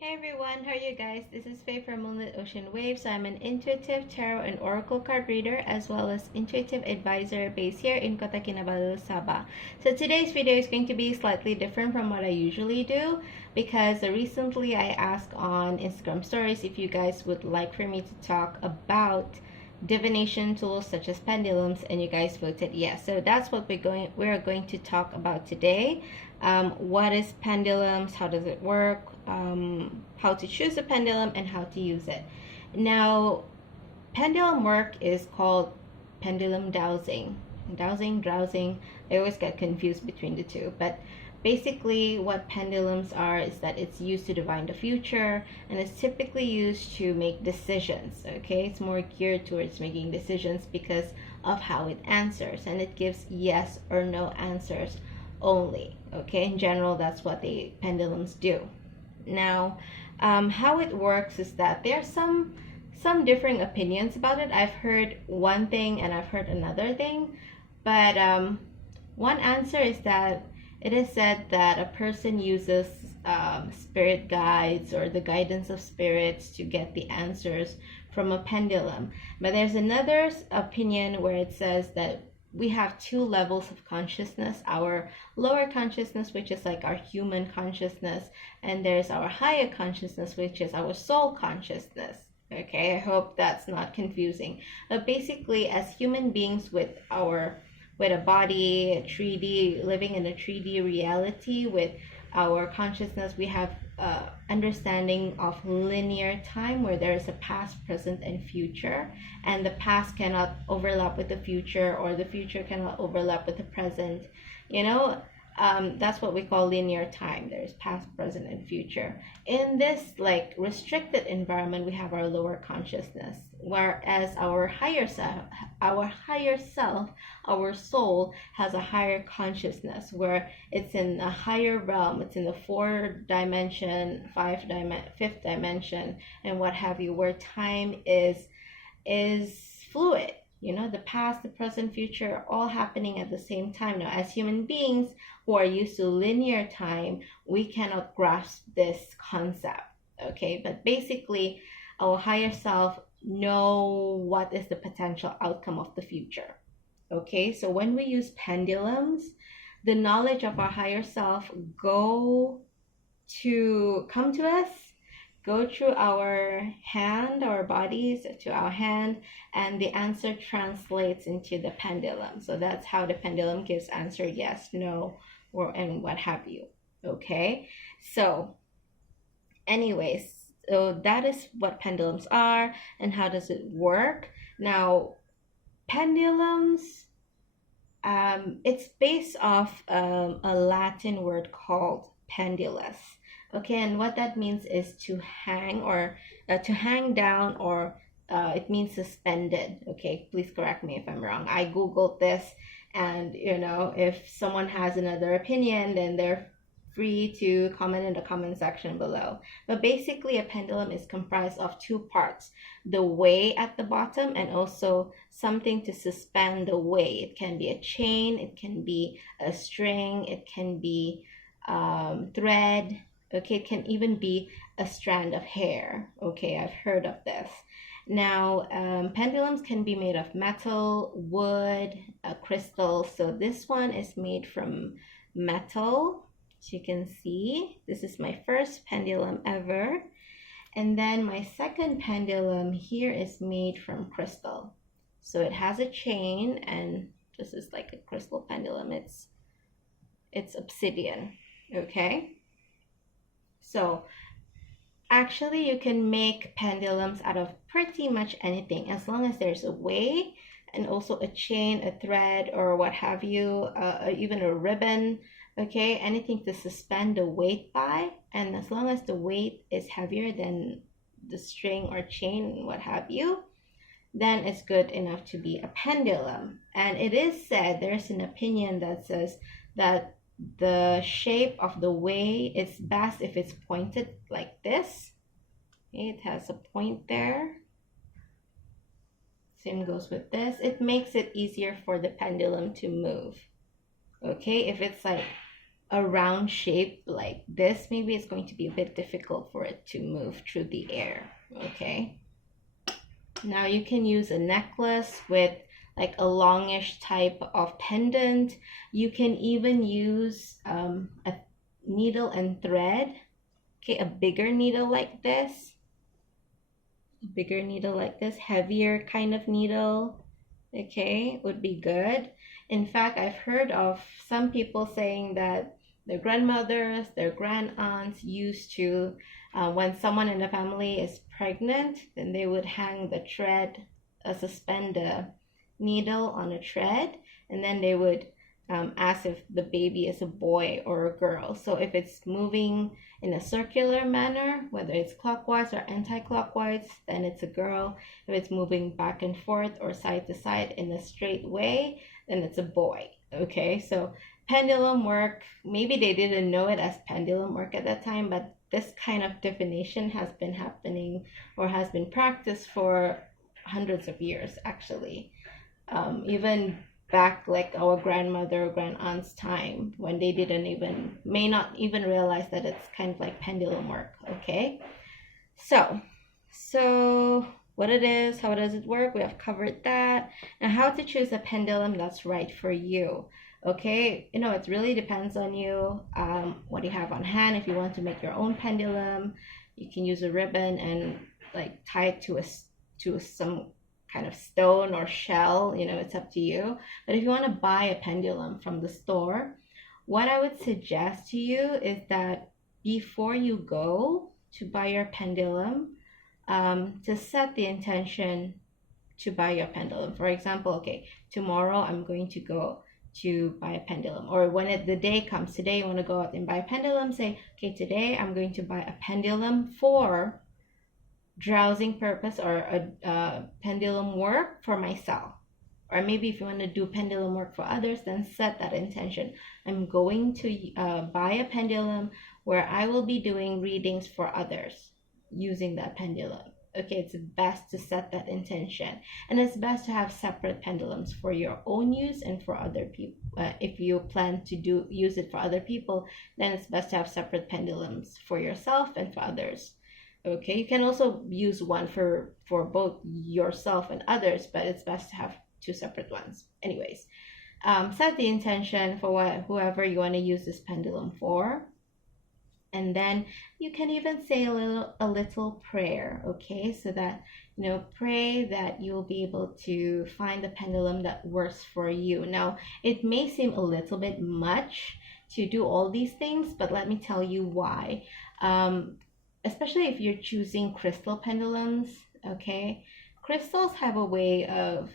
Hey everyone, how are you guys? This is Faye from Moonlit Ocean Waves. I'm an intuitive tarot and oracle card reader as well as intuitive advisor based here in Kota Kinabalu, Sabah. So today's video is going to be slightly different from what I usually do because recently I asked on Instagram stories if you guys would like for me to talk about divination tools such as pendulums, and you guys voted yes. So that's what we're going to talk about today. What is pendulums? How does it work? How to choose a pendulum and how to use it. Now, pendulum work is called pendulum dowsing. Dowsing, drowsing, I always get confused between the two, but basically what pendulums are is that it's used to divine the future, and it's typically used to make decisions. Okay, it's more geared towards making decisions because of how it answers, and it gives yes or no answers only. Okay, in general, that's what the pendulums do. Now, how it works is that there's some differing opinions about it. I've heard one thing and I've heard another thing, but one answer is that it is said that a person uses spirit guides or the guidance of spirits to get the answers from a pendulum. But there's another opinion where it says that we have two levels of consciousness: our lower consciousness, which is like our human consciousness, and there's our higher consciousness, which is our soul consciousness. Okay, I hope that's not confusing. But basically, as human beings with a body, a 3D, living in a 3D reality with our consciousness, we have understanding of linear time where there is a past, present, and future, and the past cannot overlap with the future, or the future cannot overlap with the present. That's what we call linear time. There's past, present, and future. In this like restricted environment, we have our lower consciousness, whereas our higher self, our soul, has a higher consciousness where it's in a higher realm. It's in the fifth dimension, and what have you, where time is fluid. The past, the present, future, all happening at the same time. Now, as human beings who are used to linear time, we cannot grasp this concept. Okay, but basically, our higher self know what is the potential outcome of the future. Okay, so when we use pendulums, the knowledge of our higher self come to us, go through our hand, our bodies to our hand, and the answer translates into the pendulum. So that's how the pendulum gives answer yes, no, or and what have you. Okay, so anyways, so that is what pendulums are and how does it work. Now, pendulums, it's based off a Latin word called pendulus. Okay, and what that means is to hang, or to hang down, or it means suspended. Okay, please correct me if I'm wrong. I googled this, and if someone has another opinion, then they're free to comment in the comment section below. But basically, a pendulum is comprised of two parts: the way at the bottom, and also something to suspend the way. It can be a chain, it can be a string, it can be thread. Okay, it can even be a strand of hair. Okay, I've heard of this. Now, pendulums can be made of metal, wood, crystal. So this one is made from metal. As you can see, this is my first pendulum ever. And then my second pendulum here is made from crystal. So it has a chain, and this is like a crystal pendulum. It's obsidian. Okay. So actually, you can make pendulums out of pretty much anything as long as there's a way, and also a chain, a thread, or what have you, even a ribbon. Okay, anything to suspend the weight by, and as long as the weight is heavier than the string or chain, what have you, then it's good enough to be a pendulum. And it is said, there's an opinion that says that the shape of the way is best if it's pointed like this. Okay, it has a point there. Same goes with this. It makes it easier for the pendulum to move. Okay, if it's like a round shape like this, maybe it's going to be a bit difficult for it to move through the air. Okay, now you can use a necklace with like a longish type of pendant. You can even use a needle and thread. Okay, a bigger needle like this, heavier kind of needle, okay, would be good. In fact, I've heard of some people saying that their grandmothers, their grand aunts used to, when someone in the family is pregnant, then they would hang the thread, suspend the needle on a thread, and then they would ask if the baby is a boy or a girl. So if it's moving in a circular manner, whether it's clockwise or anti-clockwise, then it's a girl. If it's moving back and forth or side to side in a straight way, then it's a boy. Okay, so pendulum work, maybe they didn't know it as pendulum work at that time, but this kind of divination has been happening or has been practiced for hundreds of years actually. Even back like our grandmother or grand aunt's time, when they may not even realize that it's kind of like pendulum work. Okay, so what it is, how does it work, we have covered that. Now how to choose a pendulum that's right for you. Okay, it really depends on you, what you have on hand. If you want to make your own pendulum, you can use a ribbon and like tie it to some kind of stone or shell, it's up to you. But if you want to buy a pendulum from the store, what I would suggest to you is that before you go to buy your pendulum, to set the intention to buy your pendulum. For example, okay, tomorrow I'm going to go to buy a pendulum, or when the day comes, today you want to go out and buy a pendulum, say, okay, today I'm going to buy a pendulum for drowsing purpose, or a pendulum work for myself. Or maybe if you want to do pendulum work for others, then set that intention. I'm going to buy a pendulum where I will be doing readings for others using that pendulum. Okay, it's best to set that intention, and it's best to have separate pendulums for your own use and for other people. If you plan to use it for other people, then it's best to have separate pendulums for yourself and for others. Okay, you can also use one for both yourself and others, but it's best to have two separate ones. Anyways, set the intention for whoever you want to use this pendulum for, and then you can even say a little prayer. Okay, so that pray that you'll be able to find the pendulum that works for you. Now, it may seem a little bit much to do all these things, but let me tell you why. Especially if you're choosing crystal pendulums. Okay, crystals have a way of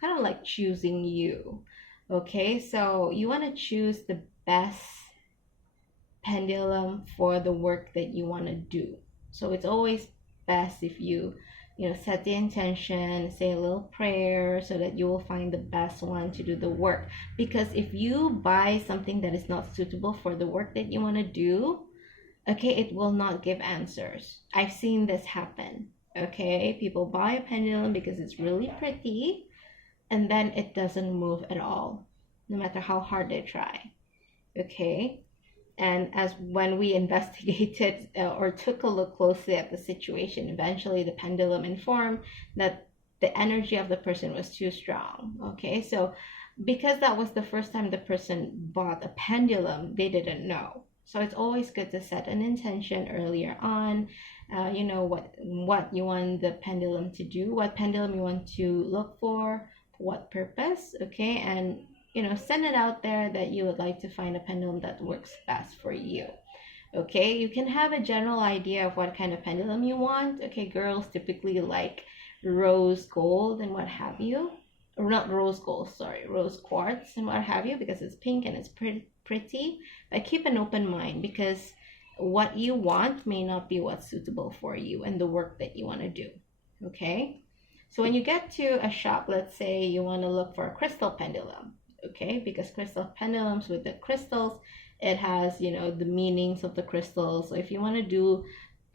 kind of like choosing you. Okay, so you want to choose the best pendulum for the work that you want to do. So it's always best if you set the intention, say a little prayer, so that you will find the best one to do the work. Because if you buy something that is not suitable for the work that you want to do, okay, it will not give answers. I've seen this happen. Okay, people buy a pendulum because it's really pretty, and then it doesn't move at all, no matter how hard they try. Okay, and as when we investigated or took a look closely at the situation, eventually the pendulum informed that the energy of the person was too strong. Okay, so because that was the first time the person bought a pendulum, they didn't know. So it's always good to set an intention earlier on. What you want the pendulum to do, what pendulum you want to look for what purpose. Okay, and send it out there that you would like to find a pendulum that works best for you. Okay, you can have a general idea of what kind of pendulum you want. Okay, girls typically like rose gold and what have you, or not rose gold, sorry, rose quartz and what have you, because it's pink and it's pretty. But keep an open mind, because what you want may not be what's suitable for you and the work that you want to do. Okay, so when you get to a shop, let's say you want to look for a crystal pendulum. Okay, because crystal pendulums, with the crystals, it has the meanings of the crystals. So if you want to do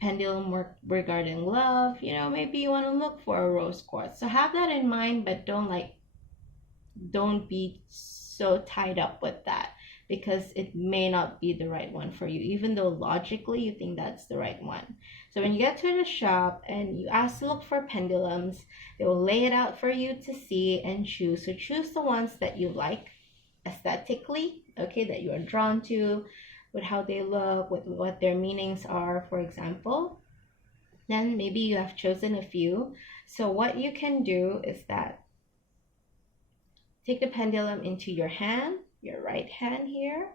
pendulum work regarding love, maybe you want to look for a rose quartz. So have that in mind, but don't be so tied up with that. because it may not be the right one for you, even though logically you think that's the right one. So when you get to the shop and you ask to look for pendulums, they will lay it out for you to see and choose. So choose the ones that you like aesthetically, okay, that you are drawn to, with how they look, with what their meanings are, for example. Then maybe you have chosen a few. So what you can do is that take the pendulum into your hand, your right hand here,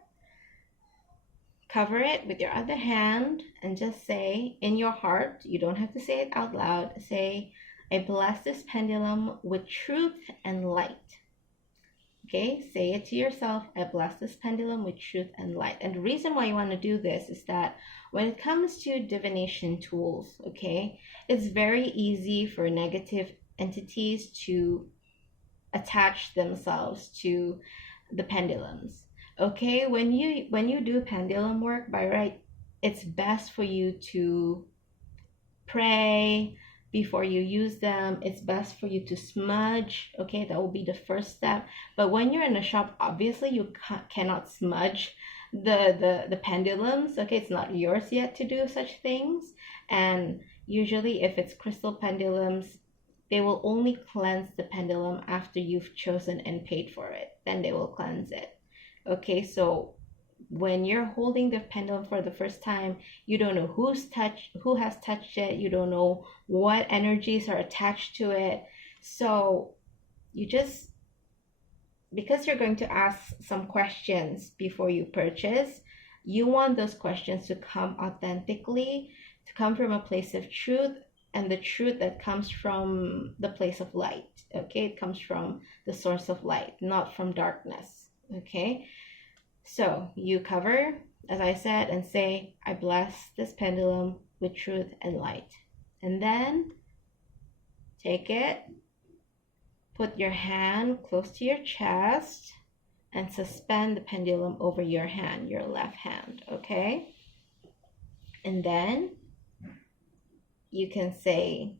cover it with your other hand, and just say in your heart, you don't have to say it out loud, say, I bless this pendulum with truth and light. Okay, say it to yourself, I bless this pendulum with truth and light. And the reason why you want to do this is that when it comes to divination tools, okay, it's very easy for negative entities to attach themselves to the pendulums. Okay, when you do pendulum work, by right, it's best for you to pray before you use them. It's best for you to smudge. Okay, that will be the first step. But when you're in a shop, obviously you cannot smudge the pendulums. Okay, it's not yours yet to do such things. And usually if it's crystal pendulums, they will only cleanse the pendulum after you've chosen and paid for it. Then they will cleanse it. Okay, so when you're holding the pendulum for the first time, you don't know who has touched it. You don't know what energies are attached to it. So you just, because you're going to ask some questions before you purchase, you want those questions to come authentically, to come from a place of truth, and the truth that comes from the place of light. Okay, it comes from the source of light, not from darkness. Okay, so you cover, as I said, and say, I bless this pendulum with truth and light. And then take it, put your hand close to your chest, and suspend the pendulum over your hand, your left hand. Okay, and then you can say,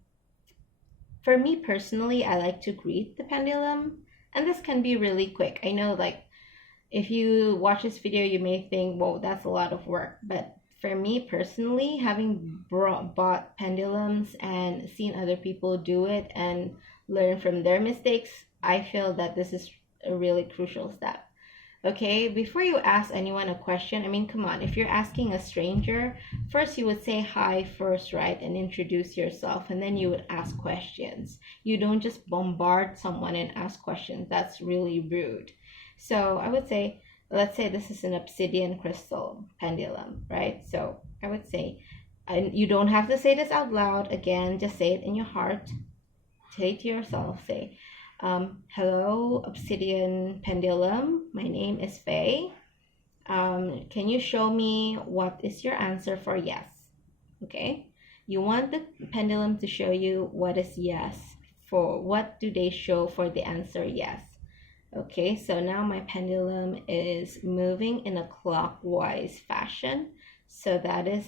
for me personally, I like to greet the pendulum, and this can be really quick. I know, like, if you watch this video, you may think, whoa, that's a lot of work. But for me personally, having bought pendulums and seen other people do it and learn from their mistakes, I feel that this is a really crucial step. Okay, before you ask anyone a question, I mean, come on, if you're asking a stranger, first you would say hi first, right? And introduce yourself, and then you would ask questions. You don't just bombard someone and ask questions. That's really rude. So I would say, let's say this is an obsidian crystal pendulum, right? So I would say, and you don't have to say this out loud. Again, just say it in your heart. Say to yourself, say, hello, obsidian pendulum. My name is Faye. Can you show me what is your answer for yes? Okay. You want the pendulum to show you what is yes. For what do they show for the answer yes? Okay, so now my pendulum is moving in a clockwise fashion. So that is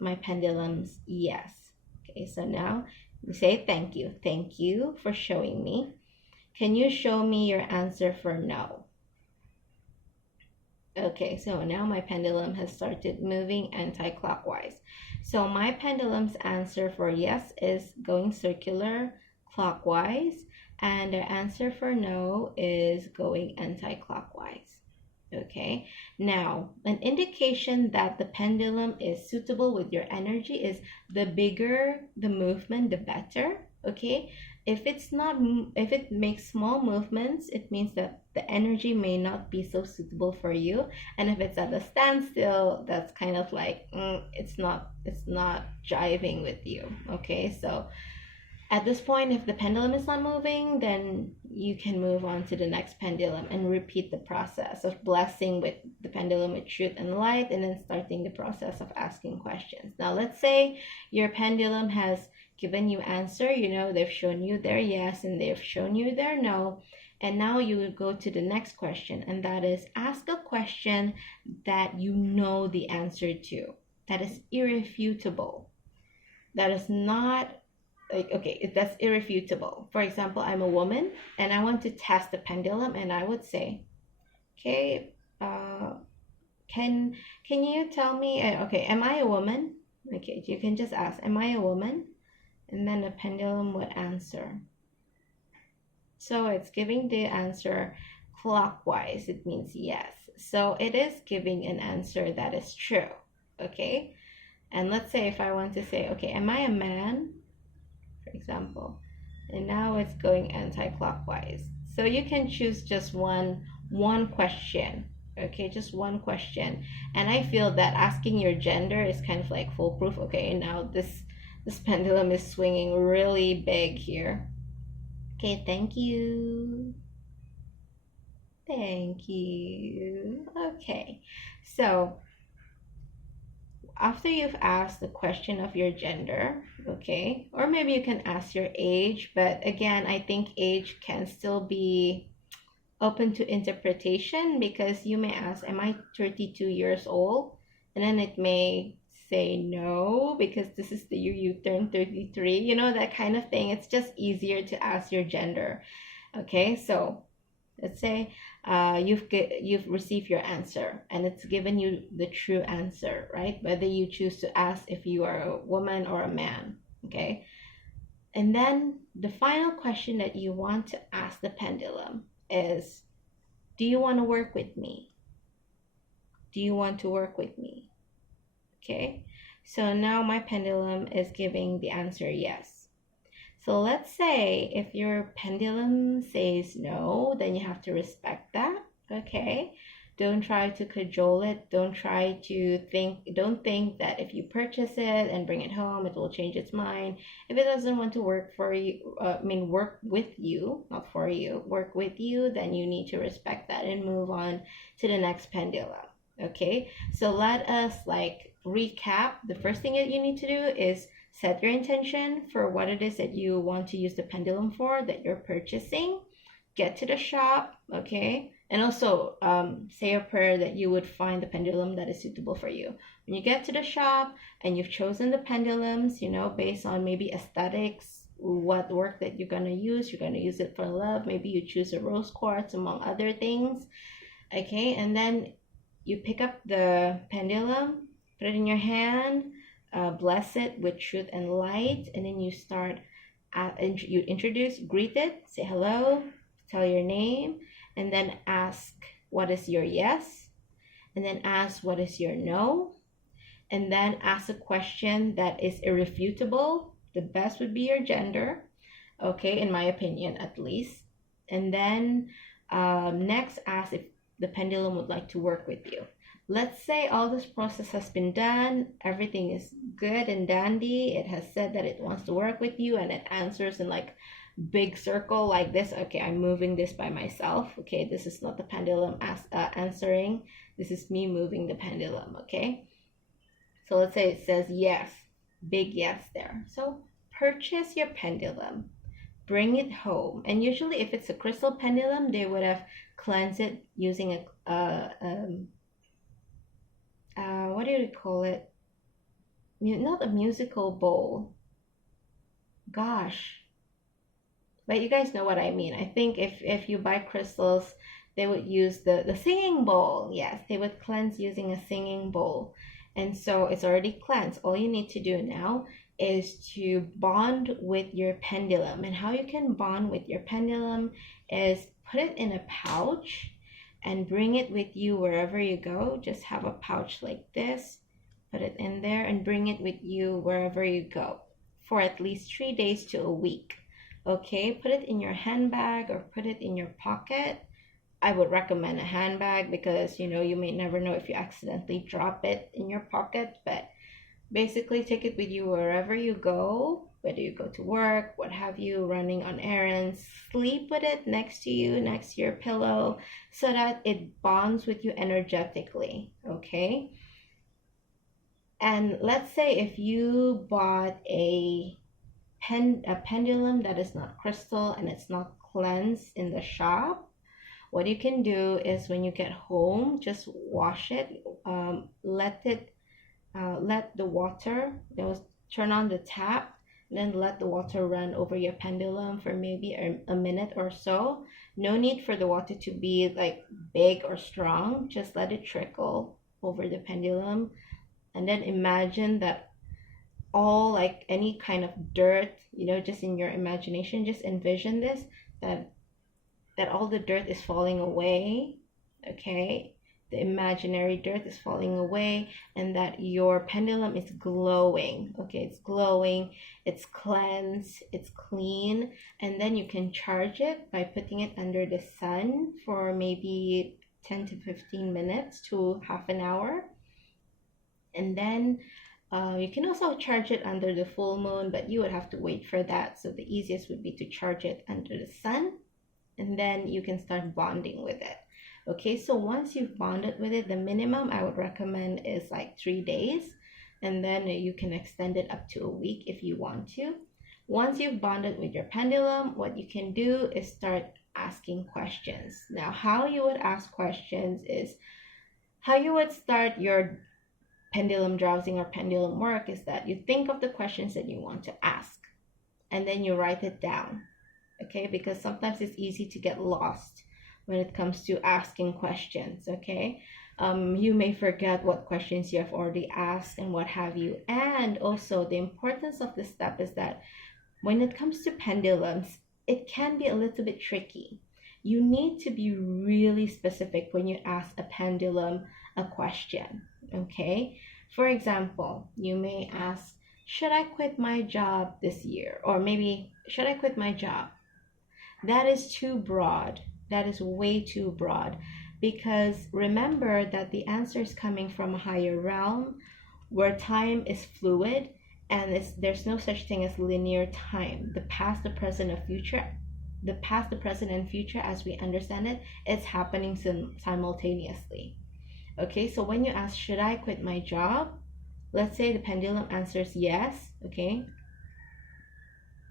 my pendulum's yes. Okay, so now we say thank you. Thank you for showing me. Can you show me your answer for no? Okay, so now my pendulum has started moving anti-clockwise. So my pendulum's answer for yes is going circular clockwise, and their answer for no is going anti-clockwise. Okay, now an indication that the pendulum is suitable with your energy is the bigger the movement, the better. Okay, if it makes small movements, it means that the energy may not be so suitable for you. And if it's at a standstill, that's kind of like it's not jiving with you. Okay, so at this point, if the pendulum is not moving, then you can move on to the next pendulum and repeat the process of blessing with the pendulum with truth and light, and then starting the process of asking questions. Now, let's say your pendulum has given you answer, they've shown you their yes and they've shown you their no. And now you would go to the next question, and that is ask a question that you know the answer to, that is irrefutable, that is not okay, that's irrefutable. For example, I'm a woman and I want to test the pendulum, and I would say, okay, uh, can you tell me, okay, am I a woman? Okay, you can just ask, am I a woman? And then the pendulum would answer. So it's giving the answer clockwise. It means yes. So it is giving an answer that is true. Okay. And let's say if I want to say, okay, am I a man? For example. And now it's going anti-clockwise. So you can choose just one question. Okay, just one question. And I feel that asking your gender is kind of like foolproof. Okay, now this pendulum is swinging really big here. Okay, thank you. Thank you. Okay, so after you've asked the question of your gender, okay, or maybe you can ask your age, but again, I think age can still be open to interpretation because you may ask, am I 32 years old? And then it may say no because this is the year you turn 33, you know, that kind of thing. It's just easier to ask your gender. Okay, so let's say you've received your answer and it's given you the true answer, right? Whether you choose to ask if you are a woman or a man, okay? And then the final question that you want to ask the pendulum is, do you want to work with me? Do you want to work with me? Okay, so now my pendulum is giving the answer yes. So let's say if your pendulum says no, then you have to respect that. Okay, don't try to cajole it. Don't think that if you purchase it and bring it home, it will change its mind. If it doesn't want to work for you, work with you, not for you, work with you, then you need to respect that and move on to the next pendulum. Okay, so let us like recap. The first thing that you need to do is set your intention for what it is that you want to use the pendulum for, that you're purchasing. Get to the shop, okay? And also say a prayer that you would find the pendulum that is suitable for you. When you get to the shop and you've chosen the pendulums, you know, based on maybe aesthetics, what work that you're going to use it for love. Maybe you choose a rose quartz among other things, okay? And then you pick up the pendulum, put it in your hand, bless it with truth and light, and then you start, you introduce, greet it, say hello, tell your name, and then ask what is your yes, and then ask what is your no, and then ask a question that is irrefutable. The best would be your gender, okay, in my opinion at least. And then next, ask if the pendulum would like to work with you. Let's say all this process has been done, everything is good and dandy. It has said that it wants to work with you and it answers in like big circle like this. Okay, I'm moving this by myself. Okay, this is not the pendulum answering. This is me moving the pendulum, okay? So let's say it says yes, big yes there. So purchase your pendulum, bring it home. And usually if it's a crystal pendulum, they would have cleansed it using what do you call it? Not a musical bowl. Gosh. But you guys know what I mean. I think if you buy crystals, they would use the singing bowl. Yes, they would cleanse using a singing bowl. And so it's already cleansed. All you need to do now is to bond with your pendulum. And how you can bond with your pendulum is put it in a pouch and bring it with you wherever you go. Just have a pouch like this, put it in there and bring it with you wherever you go for at least 3 days to a week. Okay, put it in your handbag or put it in your pocket. I would recommend a handbag because, you know, you may never know if you accidentally drop it in your pocket, but basically take it with you wherever you go, whether you go to work, what have you, running on errands. Sleep with it next to you, next to your pillow, so that it bonds with you energetically, okay? And let's say if you bought a pendulum that is not crystal and it's not cleansed in the shop, what you can do is when you get home, just wash it, let the water, turn on the tap Then let the water run over your pendulum for maybe a minute or so. No need for the water to be like big or strong. Just let it trickle over the pendulum. And then imagine that all like any kind of dirt, just in your imagination, just envision this, that all the dirt is falling away, okay? The imaginary dirt is falling away, and that your pendulum is glowing, okay? It's glowing, it's cleansed, it's clean, and then you can charge it by putting it under the sun for maybe 10 to 15 minutes to half an hour. And then you can also charge it under the full moon, but you would have to wait for that. So the easiest would be to charge it under the sun, and then you can start bonding with it. Okay, so once you've bonded with it, the minimum I would recommend is like 3 days, and then you can extend it up to a week if you want to. Once you've bonded with your pendulum, what you can do is start asking questions. Now, how you would ask questions is how you would start your pendulum drowsing or pendulum work is that you think of the questions that you want to ask, and then you write it down. Okay, because sometimes it's easy to get lost when it comes to asking questions. Okay, you may forget what questions you have already asked and what have you. And also the importance of this step is that when it comes to pendulums, it can be a little bit tricky. You need to be really specific when you ask a pendulum a question. Okay, for example, you may ask, should I quit my job this year? Or maybe, should I quit my job? That is too broad. That is way too broad, because remember that the answer is coming from a higher realm where time is fluid, and there's no such thing as linear time. The past, the present, and future as we understand it, it's happening simultaneously. Okay, so when you ask, should I quit my job? Let's say the pendulum answers yes. Okay,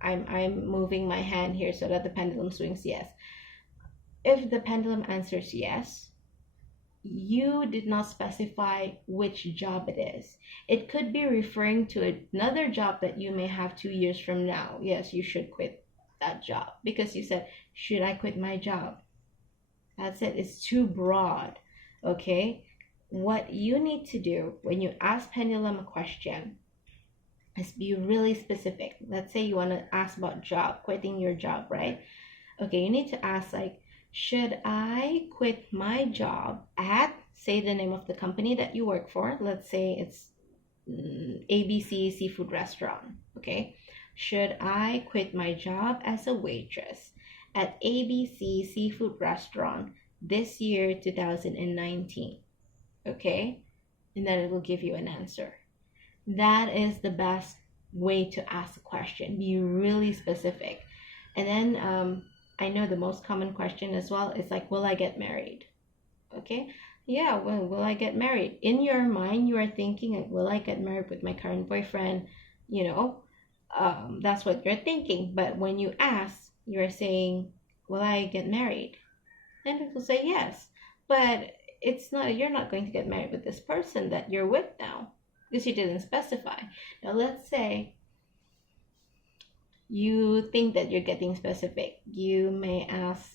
I'm moving my hand here so that the pendulum swings yes. If the pendulum answers yes, you did not specify which job it is. It could be referring to another job that you may have 2 years from now. Yes, you should quit that job because you said, should I quit my job? That's it. It's too broad. Okay, what you need to do when you ask pendulum a question is be really specific. Let's say you want to ask about job, quitting your job, right? Okay, you need to ask like, should I quit my job at, say the name of the company that you work for. Let's say it's ABC Seafood Restaurant. Okay, should I quit my job as a waitress at ABC Seafood Restaurant this year, 2019? Okay, and then it will give you an answer. That is the best way to ask a question. Be really specific. And then I know the most common question as well is like, will I get married? Okay, yeah, well, will I get married? In your mind, you are thinking, like, will I get married with my current boyfriend? That's what you're thinking. But when you ask, you're saying, will I get married? And people say yes. But it's not, you're not going to get married with this person that you're with now because you didn't specify. Now, let's say you think that you're getting specific. You may ask,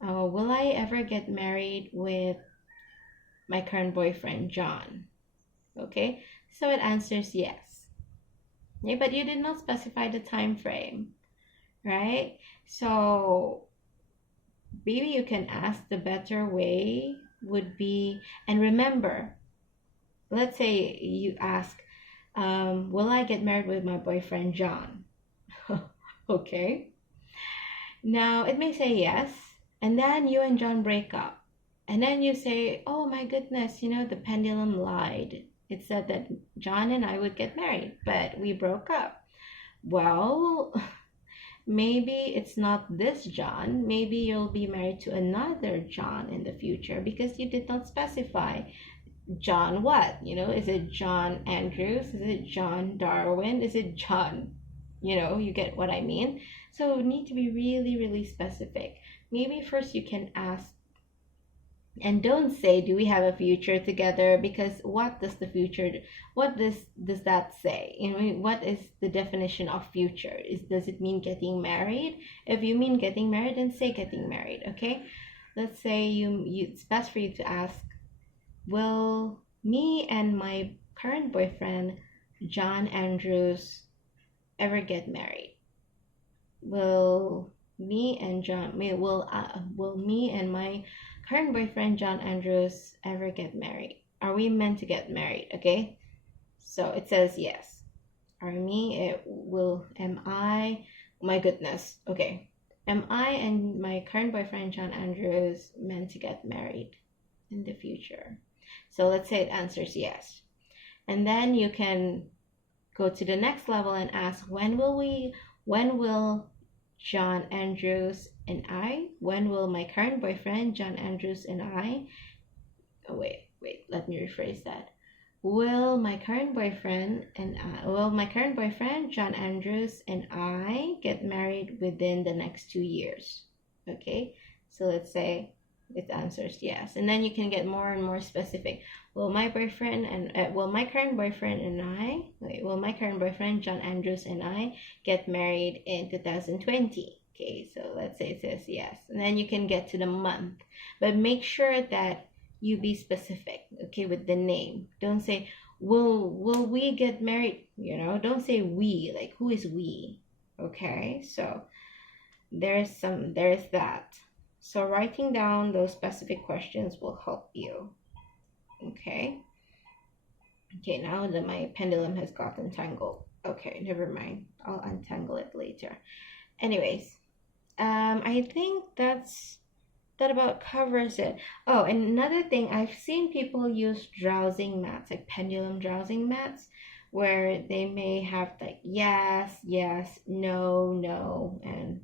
will I ever get married with my current boyfriend, John? Okay, so it answers yes. Okay, but you did not specify the time frame, right? So maybe you can ask the better way would be, and remember, let's say you ask, will I get married with my boyfriend, John? Okay. Now it may say yes, and then you and John break up. And then you say, oh my goodness, the pendulum lied. It said that John and I would get married, but we broke up. Well, maybe it's not this John. Maybe you'll be married to another John in the future because you did not specify John what? Is it John Andrews? Is it John Darwin? Is it John? You get what I mean? So you need to be really, really specific. Maybe first you can ask And don't say, do we have a future together? Because what does the future, what does that say? You know, what is the definition of future? Does it mean getting married? If you mean getting married, then say getting married, okay? Let's say it's best for you to ask, will me and my current boyfriend, John Andrews, ever get married? Will me and John will me and my current boyfriend John Andrews ever get married? Are we meant to get married? Okay, so it says yes. Are me it will am I? My goodness. Okay, am I and my current boyfriend John Andrews meant to get married in the future? So let's say it answers yes, and then you can go to the next level and ask, when will John Andrews and when will my current boyfriend John Andrews and oh, wait, let me rephrase that. Will my current boyfriend John Andrews and I get married within the next 2 years? Okay, so let's say it answers yes, and then you can get more and more specific. Will my current boyfriend John Andrews and I get married in 2020? Okay, so let's say it says yes, and then you can get to the month, but make sure that you be specific, okay, with the name. Don't say will we get married, you know, don't say we, like who is we? Okay, so there's that. So writing down those specific questions will help you. Okay. Okay, now that my pendulum has gotten tangled. Okay, never mind. I'll untangle it later. Anyways, I think that about covers it. Oh, and another thing, I've seen people use drowsing mats, like pendulum drowsing mats, where they may have like yes, yes, no, no, and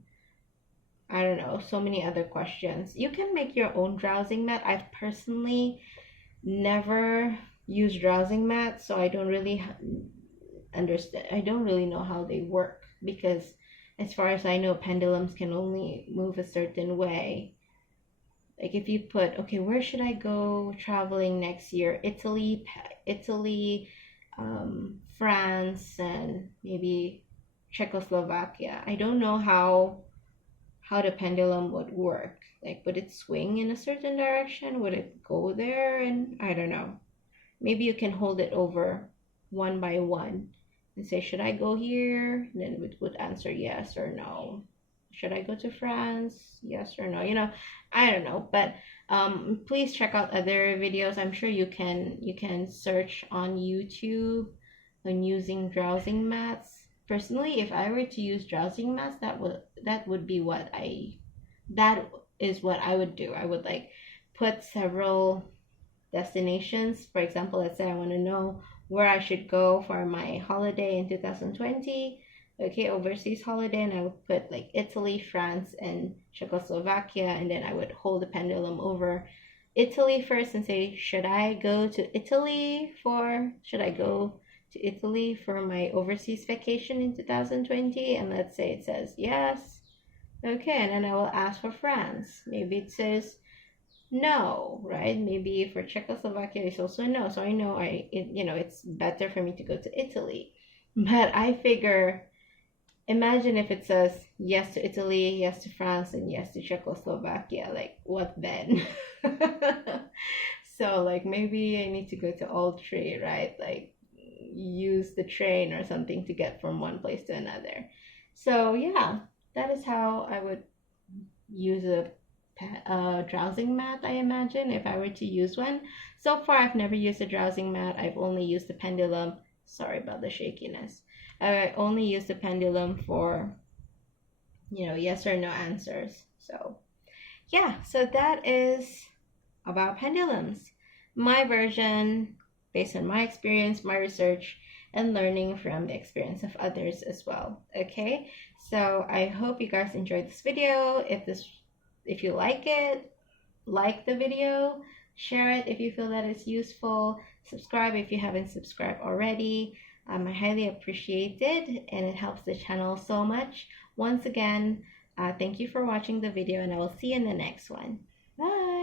I don't know, so many other questions. You can make your own drowsing mat. I've personally never used drowsing mats, so I don't really understand. I don't really know how they work, because as far as I know, pendulums can only move a certain way. Like if you put, okay, where should I go traveling next year? Italy, France, and maybe Czechoslovakia. I don't know how the pendulum would work. Like, would it swing in a certain direction? Would it go there? And I don't know. Maybe you can hold it over one by one and say, should I go here? And then it would answer yes or no. Should I go to France? Yes or no? You know, I don't know. But please check out other videos. I'm sure you can search on YouTube on using drowsing mats. Personally, if I were to use drowsing mats, that is what I would do. I would like put several destinations. For example, let's say I want to know where I should go for my holiday in 2020. Okay, overseas holiday, and I would put like Italy, France, and Czechoslovakia, and then I would hold the pendulum over Italy first and say, should I go to Italy for my overseas vacation in 2020? And let's say it says yes. Okay, and then I will ask for France. Maybe it says no, right? Maybe for Czechoslovakia it's also no. So I know it's better for me to go to Italy. But I figure, imagine if it says yes to Italy, yes to France, and yes to Czechoslovakia. Like, what then? So like maybe I need to go to all three, right? Like use the train or something to get from one place to another. So yeah, that is how I would use a drowsing mat, I imagine, if I were to use one. So far I've never used a drowsing mat. I've only used the pendulum. Sorry about the shakiness. I only use the pendulum for yes or no answers. So yeah, so that is about pendulums, my version based on my experience, my research, and learning from the experience of others as well. Okay, so I hope you guys enjoyed this video. If you like it, like the video, share it if you feel that it's useful, subscribe if you haven't subscribed already. I highly appreciate it, and it helps the channel so much. Once again, thank you for watching the video, and I will see you in the next one. Bye!